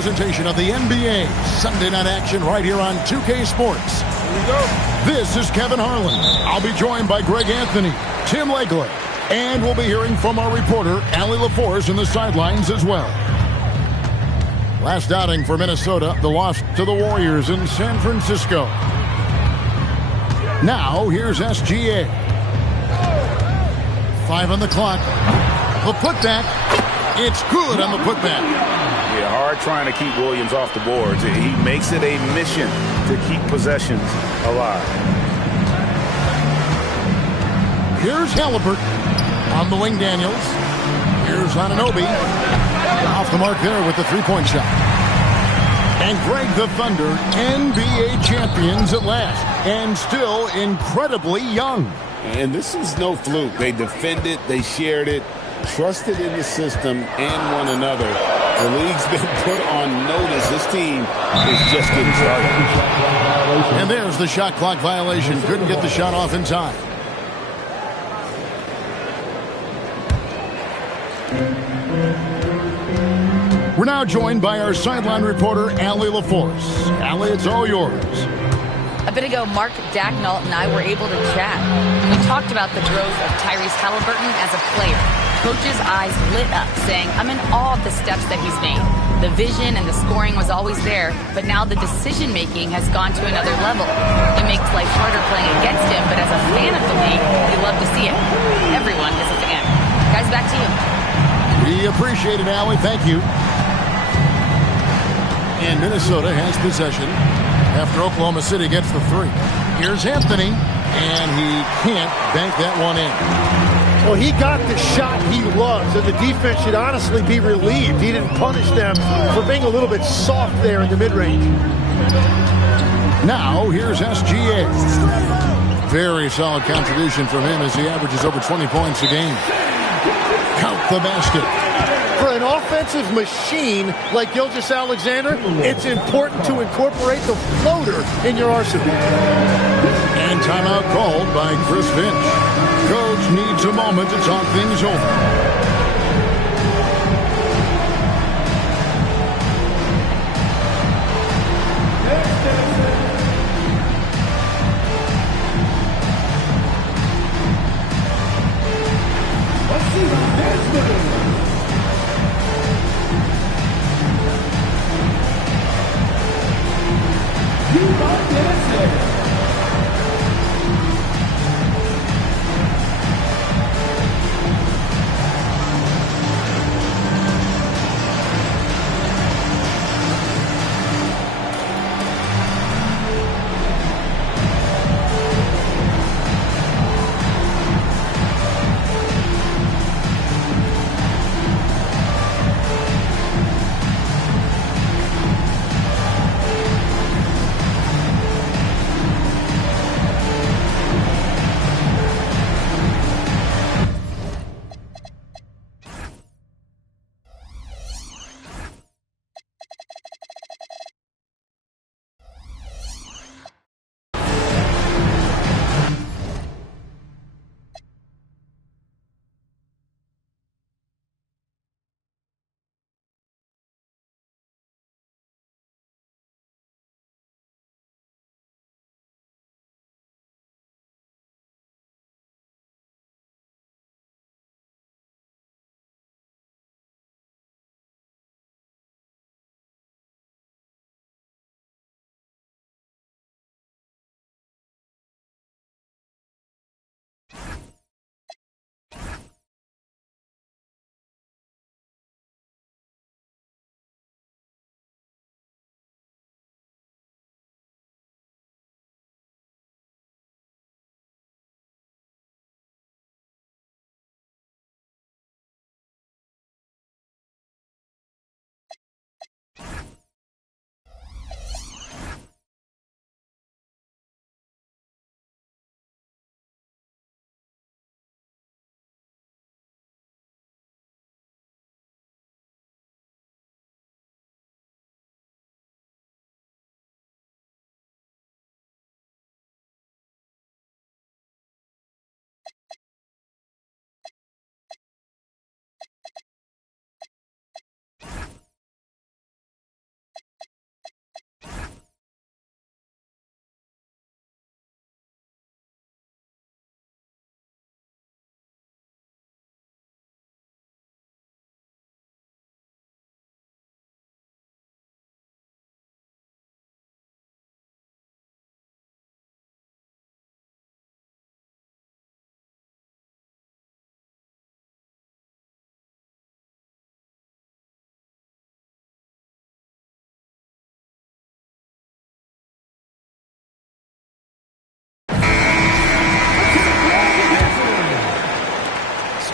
presentation of the NBA Sunday night action right here on 2K Sports. Here we go. This is Kevin Harlan. I'll be joined by Greg Anthony, Tim Legler, and we'll be hearing from our reporter, Allie LaForce, in the sidelines as well. Last outing for Minnesota, the loss to the Warriors in San Francisco. Now, here's SGA. 5 on the clock. The putback. It's good on the putback. Yeah, hard trying to keep Williams off the boards. He makes it a mission to keep possessions alive. Here's Halliburton. On the wing, Daniels. Here's Anunoby. Off the mark there with the three-point shot. And Greg, the Thunder, NBA champions at last. And still incredibly young. And this is no fluke. They defended, they shared it, trusted in the system and one another. The league's been put on notice. This team is just getting started. And there's the shot clock violation. Couldn't get the shot off in time. We're now joined by our sideline reporter, Allie LaForce. Allie, it's all yours. A bit ago, Mark Dagnall and I were able to chat. We talked about the growth of Tyrese Halliburton as a player. Coach's eyes lit up, saying, I'm in awe of the steps that he's made. The vision and the scoring was always there, but now the decision-making has gone to another level. It makes life harder playing against him, but as a fan of the league, you love to see it. Everyone is a fan. Guys, back to you. We appreciate it, Allie. Thank you. And Minnesota has possession after Oklahoma City gets the three. Here's Anthony, and he can't bank that one in. Well, he got the shot he loves, and the defense should honestly be relieved. He didn't punish them for being a little bit soft there in the mid-range. Now, here's SGA. Very solid contribution from him as he averages over 20 points a game. Count the basket. For an offensive machine like Gilgeous-Alexander, it's important to incorporate the floater in your arsenal. And timeout called by Chris Finch. Coach needs a moment to talk things over.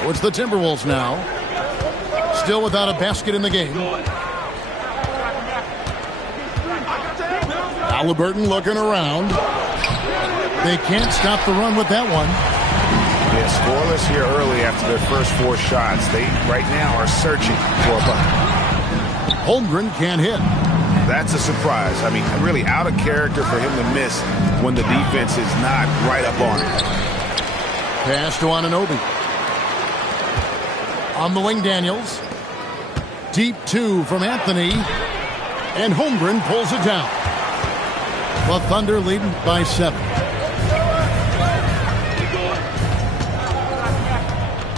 It's the Timberwolves now. Still without a basket in the game. Halliburton looking around. They can't stop the run with that one. Yeah, scoreless here early after their first 4 shots. They right now are searching for a bucket. Holmgren can't hit. That's a surprise. I mean, really out of character for him to miss when the defense is not right up on it. Pass to Anunoby. On the wing, Daniels. Deep 2 from Anthony. And Holmgren pulls it down. The Thunder leading by 7.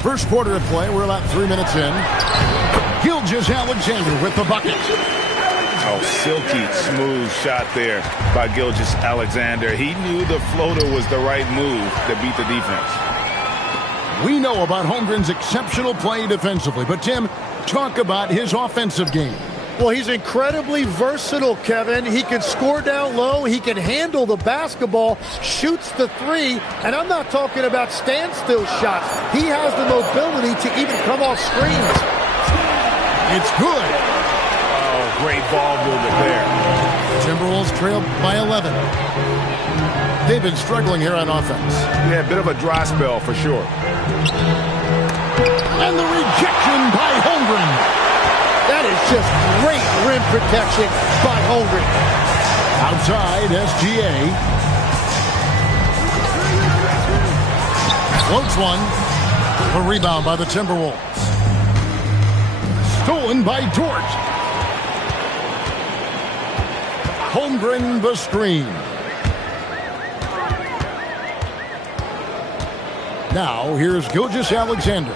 First quarter of play. We're about 3 minutes in. Gilgeous-Alexander with the bucket. Oh, silky smooth shot there by Gilgeous-Alexander. He knew the floater was the right move to beat the defense. We know about Holmgren's exceptional play defensively, but Tim, talk about his offensive game. Well, he's incredibly versatile, Kevin. He can score down low. He can handle the basketball, shoots the 3, and I'm not talking about standstill shots. He has the mobility to even come off screens. It's good. Oh, great ball movement there. Timberwolves trail by 11. They've been struggling here on offense. Yeah, a bit of a dry spell for sure. And the rejection by Holmgren. That is just great rim protection by Holmgren. Outside, SGA. Floats one. A rebound by the Timberwolves. Stolen by Dort. Holmgren the screen. Now, here's Gilgeous-Alexander.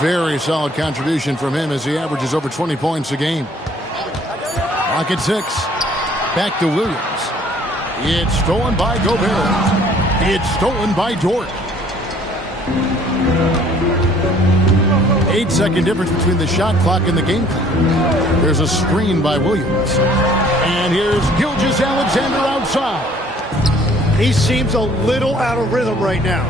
Very solid contribution from him as he averages over 20 points a game. Rocket 6. Back to Williams. It's stolen by Gobert. It's stolen by Dort. 8-second difference between the shot clock and the game clock. There's a screen by Williams. And here's Gilgeous-Alexander outside. He seems a little out of rhythm right now.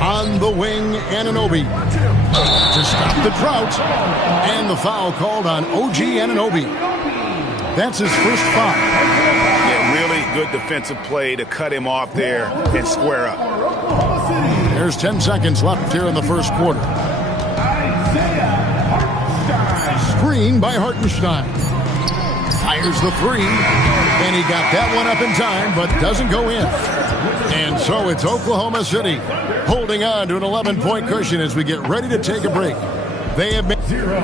On the wing, Anunoby to stop the drought. And the foul called on OG Anunoby. That's his first foul. Yeah, really good defensive play to cut him off there and square up. There's 10 seconds left here in the first quarter. Screen by Hartenstein. Fires the 3. And he got that one up in time, but doesn't go in. And so it's Oklahoma City holding on to an 11-point cushion as we get ready to take a break. They have made 0.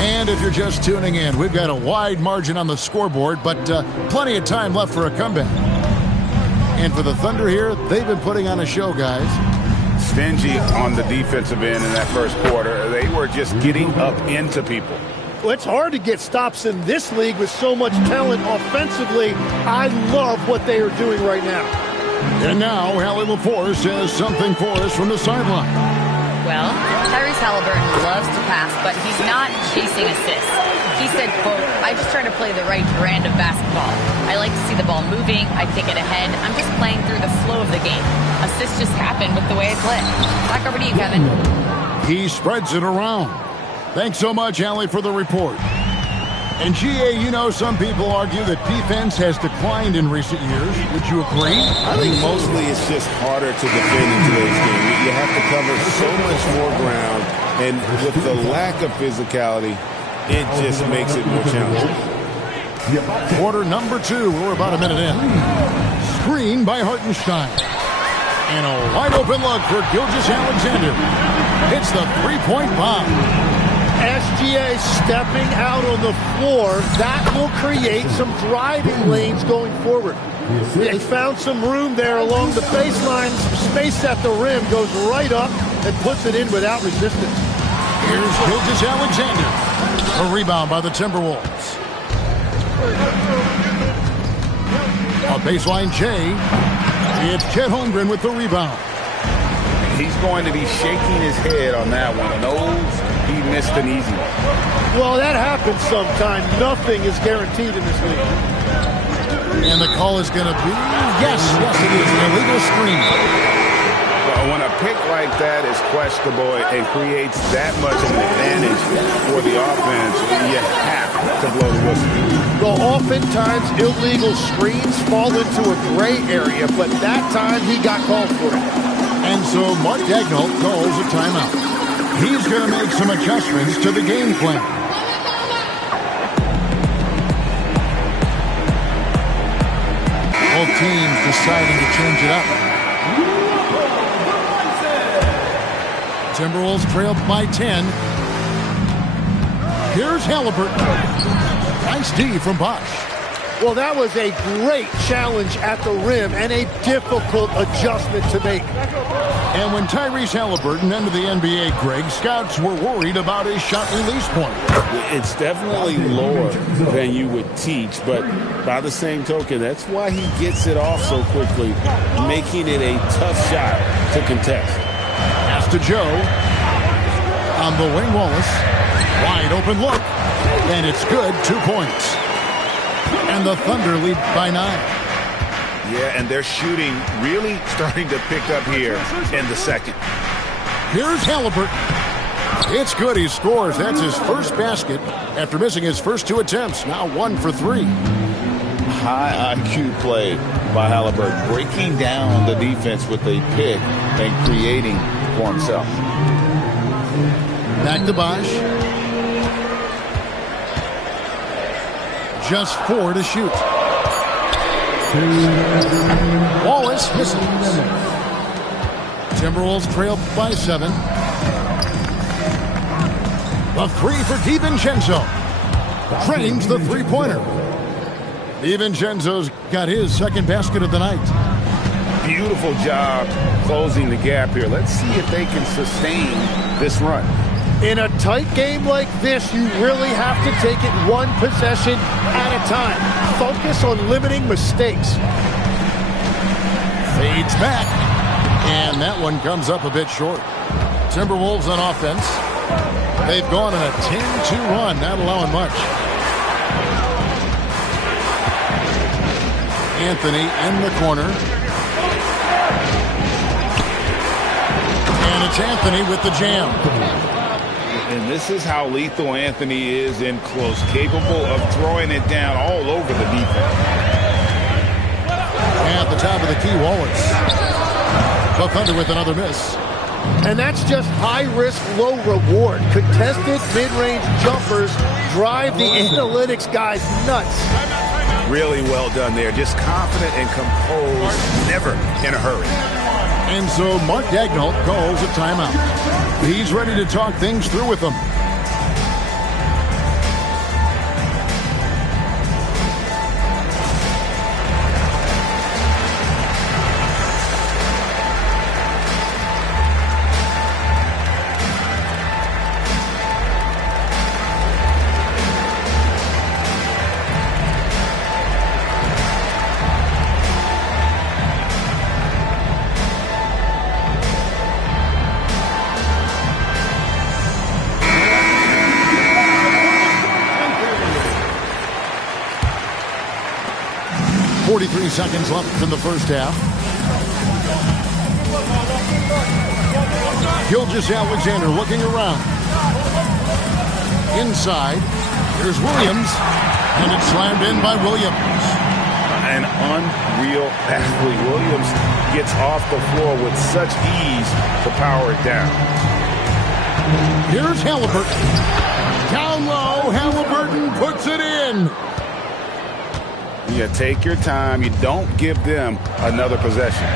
And if you're just tuning in, we've got a wide margin on the scoreboard, but plenty of time left for a comeback. And for the Thunder here, they've been putting on a show, guys. Stingy on the defensive end in that first quarter. They were just getting up into people. Well, it's hard to get stops in this league with so much talent offensively. I love what they are doing right now. And now, Allie LaForce has something for us from the sideline. Well, Tyrese Halliburton loves to pass, but he's not chasing assists. He said, quote, I just try to play the right brand of basketball. I like to see the ball moving. I kick it ahead. I'm just playing through the flow of the game. Assists just happen with the way I play. Back over to you, Kevin. He spreads it around. Thanks so much, Allie, for the report. And GA, you know, some people argue that defense has declined in recent years. Would you agree? I think mostly it's just harder to defend in today's game. You have to cover so much more ground, and with the lack of physicality, it just makes it more challenging. Quarter number 2. We're about a minute in. Screen by Hartenstein. And a wide open look for Gilgeous-Alexander. It's the three-point bomb. SGA stepping out on the floor. That will create some driving lanes going forward. They found some room there along the baseline. Some space at the rim. Goes right up and puts it in without resistance. Here's Gilgeous-Alexander. A rebound by the Timberwolves. A baseline J. It's Chet Holmgren with the rebound. He's going to be shaking his head on that one. Knows he missed an easy one. Well, that happens sometime. Nothing is guaranteed in this league. And the call is going to be, yes, it is an illegal screen. Well, when a pick like that is questionable and creates that much of an advantage for the offense, you have to blow the whistle. Well, oftentimes illegal screens fall into a gray area, but that time he got called for it. And so Mark Daigneault calls a timeout. He's going to make some adjustments to the game plan. Both teams deciding to change it up. Timberwolves trailed by 10. Here's Halliburton. Nice D from Bosch. Well, that was a great challenge at the rim and a difficult adjustment to make. And when Tyrese Halliburton entered the NBA, Greg, scouts were worried about his shot release point. It's definitely lower than you would teach, but by the same token, that's why he gets it off so quickly, making it a tough shot to contest. Pass to Joe. On the wing, Wallace. Wide open look. And it's good. 2 points. And the Thunder lead by 9. Yeah, and their shooting really starting to pick up here in the second. Here's Halliburton. It's good. He scores. That's his first basket after missing his first 2 attempts. Now 1 for 3. High IQ play by Halliburton, breaking down the defense with a pick and creating for himself. Back to Bosch. Just 4 to shoot. Wallace misses. Timberwolves trail by 7. The 3 for DiVincenzo. Drains the three-pointer. DiVincenzo's got his second basket of the night. Beautiful job closing the gap here. Let's see if they can sustain this run. In a tight game like this, you really have to take it one possession at a time. Focus on limiting mistakes. Fades back. And that one comes up a bit short. Timberwolves on offense. They've gone on a 10-2 run, not allowing much. Anthony in the corner. And it's Anthony with the jam. And this is how lethal Anthony is in close, capable of throwing it down all over the defense. At the top of the key, Wallace. The Thunder with another miss. And that's just high risk, low reward. Contested mid-range jumpers drive the analytics guys nuts. Really well done there. Just confident and composed, never in a hurry. And so Mark Daigneault calls a timeout. He's ready to talk things through with them. Seconds left in the first half. Gilgeous-Alexander looking around. Inside, here's Williams, and it's slammed in by Williams. An unreal athlete. Williams gets off the floor with such ease to power it down. Here's Halliburton. Down low, Halliburton puts it in. You take your time. You don't give them another possession.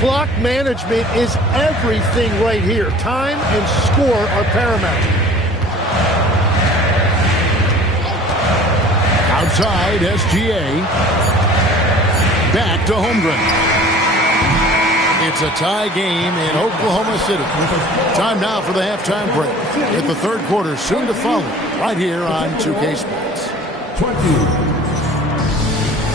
Clock management is everything right here. Time and score are paramount. Outside, SGA. Back to Holmgren. It's a tie game in Oklahoma City. Time now for the halftime break. With the third quarter soon to follow, right here on 2K Sports. 20.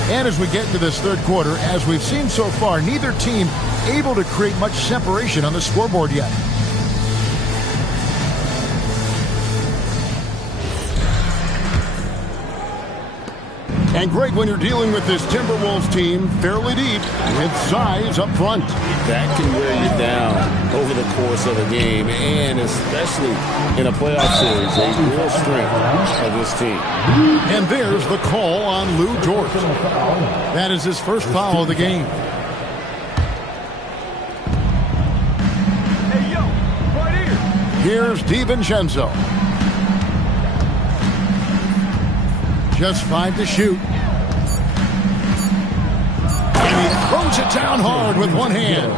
And as we get to this third quarter, as we've seen so far, neither team able to create much separation on the scoreboard yet. And Greg, when you're dealing with this Timberwolves team, fairly deep, with size up front. That can wear you down over the course of a game, and especially in a playoff series, a real strength of this team. And there's the call on Lou Dort. That is his first foul of the game. Here's DiVincenzo. Just 5 to shoot. And he throws it down hard with one hand.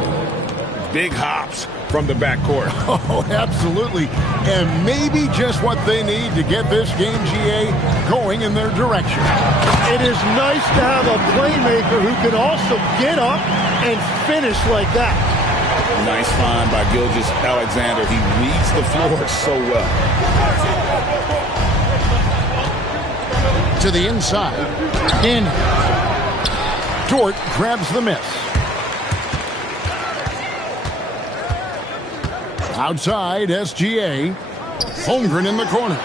Big hops from the backcourt. Oh, absolutely. And maybe just what they need to get this game, GA, going in their direction. It is nice to have a playmaker who can also get up and finish like that. Nice find by Gilgeous-Alexander. He reads the floor so well. To the inside. In. Dort grabs the miss. Outside, SGA. Holmgren in the corner.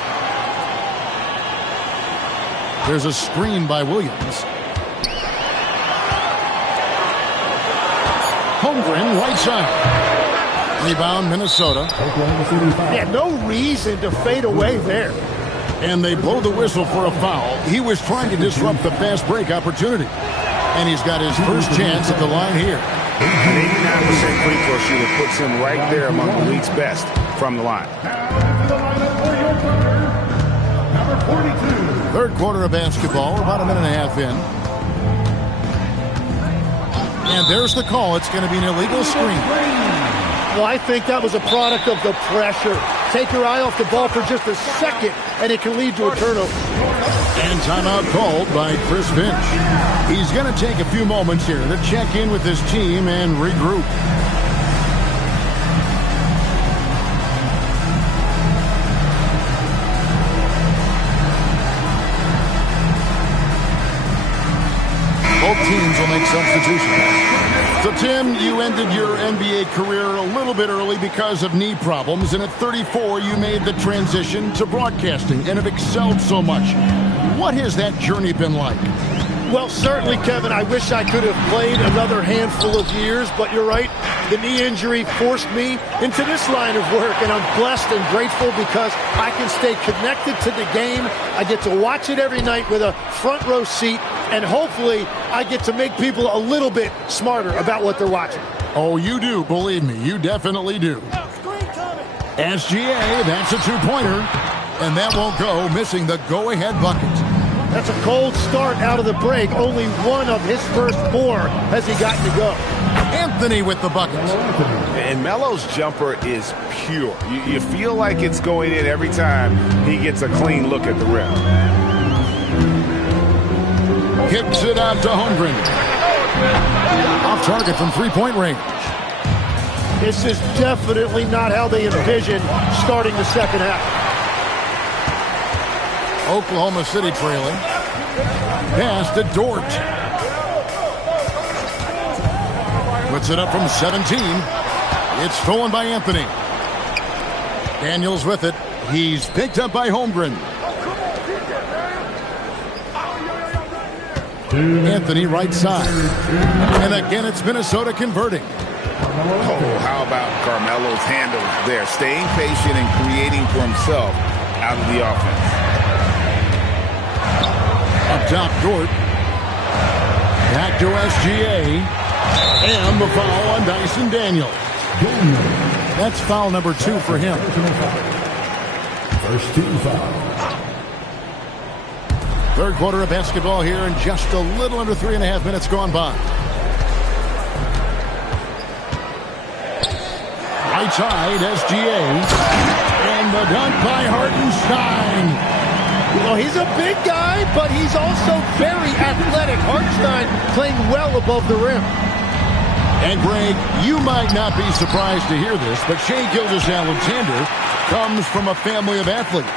There's a screen by Williams. Holmgren, right side. Rebound, Minnesota. Yeah, no reason to fade away there. And they blow the whistle for a foul. He was trying to disrupt the fast break opportunity. And he's got his first chance at the line here. An 89% free throw shooter puts him right there among the league's best from the line. Third quarter of basketball. We're about a minute and a half in. And there's the call. It's going to be an illegal screen. Well, I think that was a product of the pressure. Take your eye off the ball for just a second, and it can lead to a turnover. And timeout called by Chris Finch. He's going to take a few moments here to check in with his team and regroup. Both teams will make substitutions. So, Tim, you ended your NBA career a little bit early because of knee problems, and at 34, you made the transition to broadcasting and have excelled so much. What has that journey been like? Well, certainly, Kevin, I wish I could have played another handful of years, but you're right. The knee injury forced me into this line of work, and I'm blessed and grateful because I can stay connected to the game. I get to watch it every night with a front row seat, and hopefully I get to make people a little bit smarter about what they're watching. Oh, you do, believe me. You definitely do. SGA, that's a two-pointer, and that won't go, missing the go-ahead bucket. That's a cold start out of the break. Only one of his first 4 has he gotten to go. Anthony with the bucket. And Melo's jumper is pure. You feel like it's going in every time he gets a clean look at the rim. Kicks it out to Holmgren. Off target from three-point range. This is definitely not how they envision starting the second half. Oklahoma City trailing. Pass to Dort. Puts it up from 17. It's stolen by Anthony. Daniels with it. He's picked up by Holmgren. Anthony right side. And again, it's Minnesota converting. Oh, how about Carmelo's handles there? Staying patient and creating for himself out of the offense. Up top, Dort. Back to SGA. And the foul on Dyson Daniels. That's foul number 2 for him. First team foul. Third quarter of basketball here, and just a little under 3.5 minutes gone by. Right side, SGA. And the dunk by Hartenstein. Well, he's a big guy, but he's also very athletic. Hartenstein playing well above the rim. And, Greg, you might not be surprised to hear this, but Shai Gilgeous-Alexander comes from a family of athletes.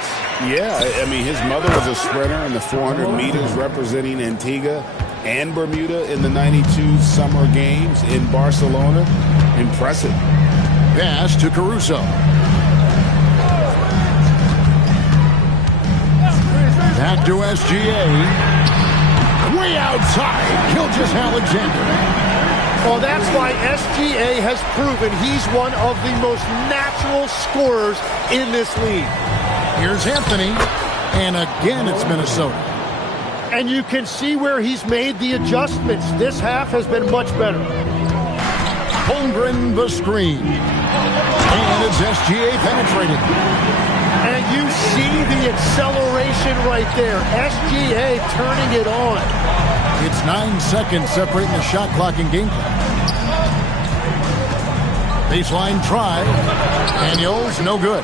Yeah, I mean, his mother was a sprinter in the 400 meters representing Antigua and Bermuda in the 92 Summer Games in Barcelona. Impressive. Pass to Caruso. Back to SGA. way outside. Gilgeous-Alexander. Well, that's why SGA has proven he's one of the most natural scorers in this league. Here's Anthony, and again it's Minnesota. And you can see where he's made the adjustments. This half has been much better. Holmgren the screen. And it's SGA penetrating. And you see the acceleration right there. SGA turning it on. It's 9 seconds separating the shot clock and game clock. Baseline try. Daniels, no good.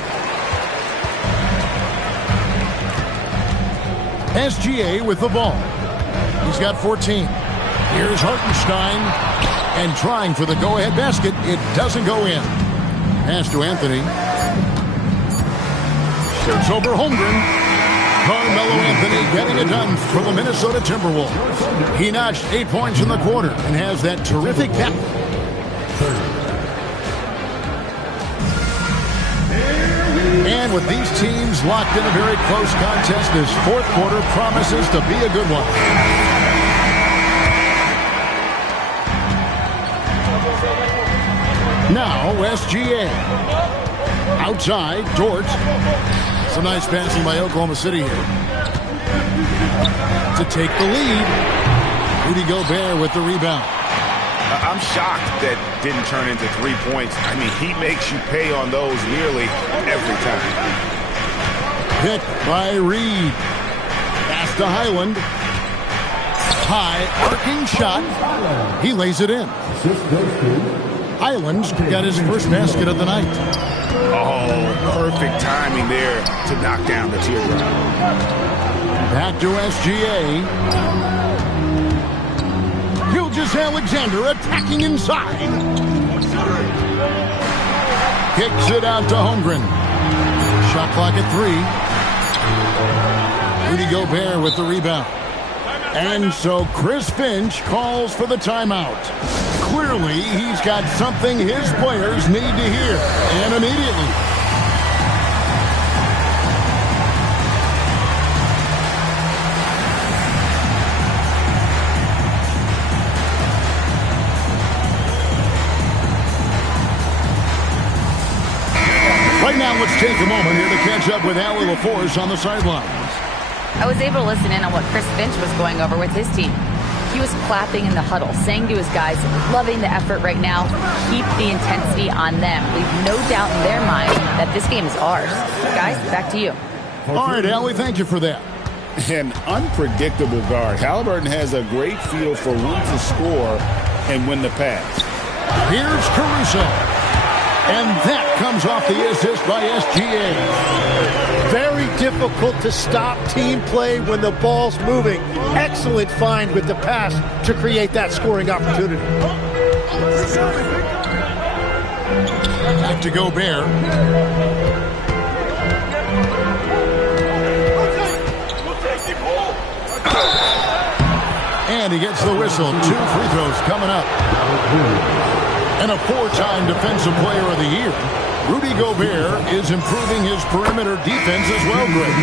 SGA with the ball. He's got 14. Here's Hartenstein. And trying for the go-ahead basket. It doesn't go in. Pass to Anthony. Shoots over Holmgren. Carmelo Anthony getting it done for the Minnesota Timberwolves. He notched 8 points in the quarter and has that terrific cap. And with these teams locked in a very close contest, this fourth quarter promises to be a good one. Now, SGA. Outside, Dort. Some nice passing by Oklahoma City here. To take the lead, Rudy Gobert with the rebound. I'm shocked that didn't turn into 3 points. I mean, he makes you pay on those nearly every time. Hit by Reed. Pass to Highland. High arcing shot. He lays it in. Highland's got his first basket of the night. Oh, perfect timing there to knock down the teardrop. Back to SGA. Gilgeous-Alexander attacking inside. Kicks it out to Holmgren. Shot clock at 3. Rudy Gobert with the rebound. And so Chris Finch calls for the timeout. Clearly, he's got something his players need to hear, and immediately. Right now, let's take a moment here to catch up with Allie LaForce on the sidelines. I was able to listen in on what Chris Finch was going over with his team. He was clapping in the huddle, saying to his guys, loving the effort right now, keep the intensity on them. Leave no doubt in their mind that this game is ours. Guys, back to you. All right, Allie, thank you for that. An unpredictable guard. Halliburton has a great feel for when to score and when to pass. Here's Caruso. And that comes off the assist by SGA. Very difficult to stop team play when the ball's moving. Excellent find with the pass to create that scoring opportunity. Back to Gobert. And he gets the whistle. 2 free throws coming up. And a 4-time Defensive Player of the Year. Rudy Gobert is improving his perimeter defense as well, Greg.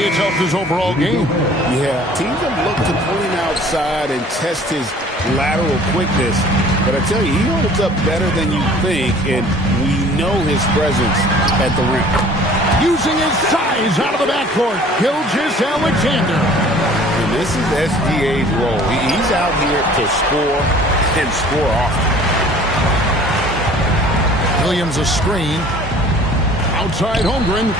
It's helped his overall game. Yeah, teams have looked to pull him outside and test his lateral quickness. But I tell you, he holds up better than you think, and we know his presence at the rim. Using his size out of the backcourt, Gilgeous-Alexander. And this is SGA's role. He's out here to score and score often. Williams a screen. Outside Holmgren.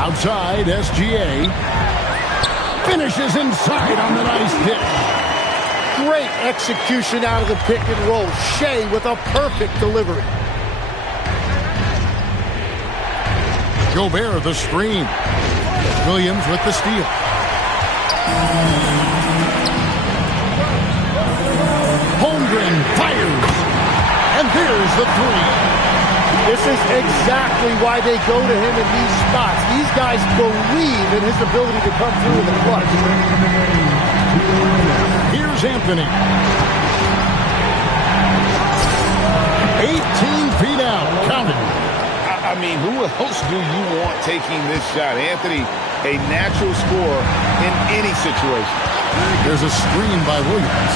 Outside SGA. Finishes inside on the nice dish. Great execution out of the pick and roll. Shea with a perfect delivery. Gobert the screen. Williams with the steal. Holmgren fires. And there's the 3. This is exactly why they go to him in these spots. These guys believe in his ability to come through in the clutch. Here's Anthony. 18 feet out. Count it. I mean, who else do you want taking this shot? Anthony a natural scorer in any situation. There's a screen by Williams.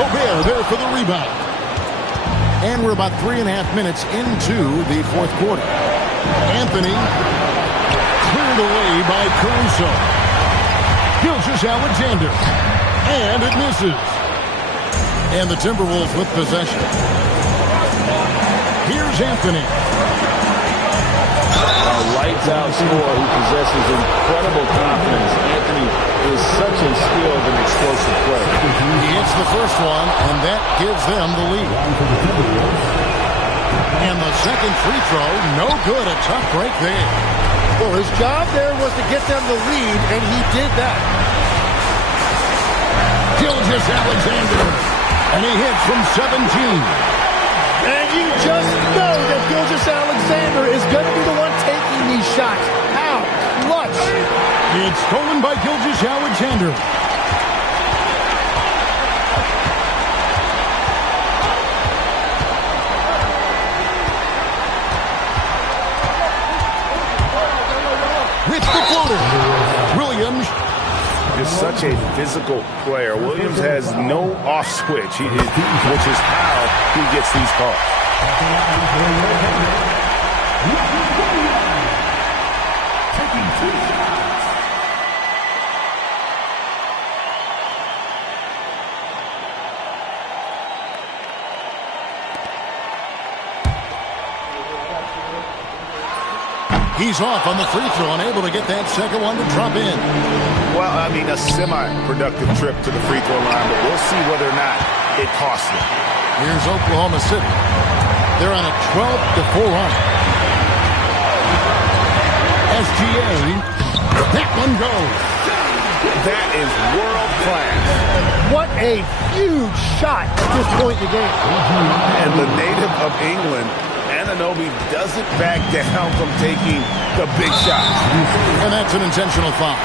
Gobert there for the rebound. And we're about 3.5 minutes into the fourth quarter. Anthony cleared away by Caruso. Gilgeous-Alexander. And it misses. And the Timberwolves with possession. Here's Anthony. A lights-out scorer who possesses incredible confidence. Anthony is such a skilled and explosive player. He hits the first one, and that gives them the lead. And the second free throw, no good. A tough break there. Well, his job there was to get them the lead, and he did that. Gilgeous-Alexander, and he hits from 17. And you just know that Gilgeous-Alexander is going to be the one taking these shots. How clutch. It's stolen by Gilgeous-Alexander. With the floater. Williams. Is such a physical player. Williams has no off switch, which is how he gets these calls. He's off on the free throw and able to get that second one to drop in. Well, I mean, a semi-productive trip to the free throw line, but we'll see whether or not it costs them. Here's Oklahoma City. They're on a 12-4 run. SGA. That one goes. That is world class. What a huge shot at this point in the game. And the native of England, Anunoby, doesn't back down from taking the big shots. And that's an intentional foul.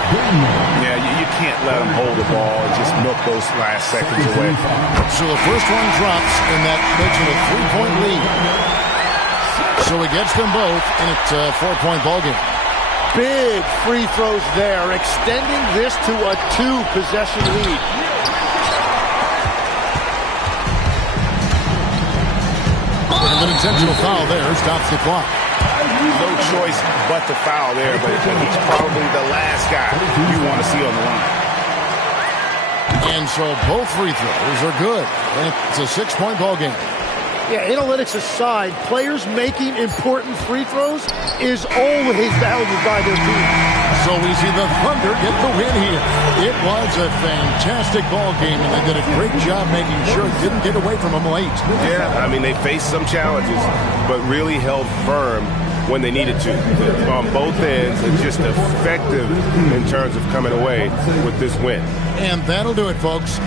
Yeah, you can't let him hold the ball and just milk those last seconds away. So the first one drops, and that makes it a 3-point lead. So he gets them both, and it's a 4-point ballgame. Big free throws there, extending this to a 2-possession lead. And an intentional foul there stops the clock. No choice but to foul there, but he's probably the last guy you want to see on the line. And so both free throws are good. And it's a 6-point ballgame. Yeah, analytics aside, players making important free throws is always valued by their team. So we see the Thunder get the win here. It was a fantastic ball game, and they did a great job making sure it didn't get away from them late. Yeah, I mean, they faced some challenges, but really held firm when they needed to. On both ends, and just effective in terms of coming away with this win. And that'll do it, folks.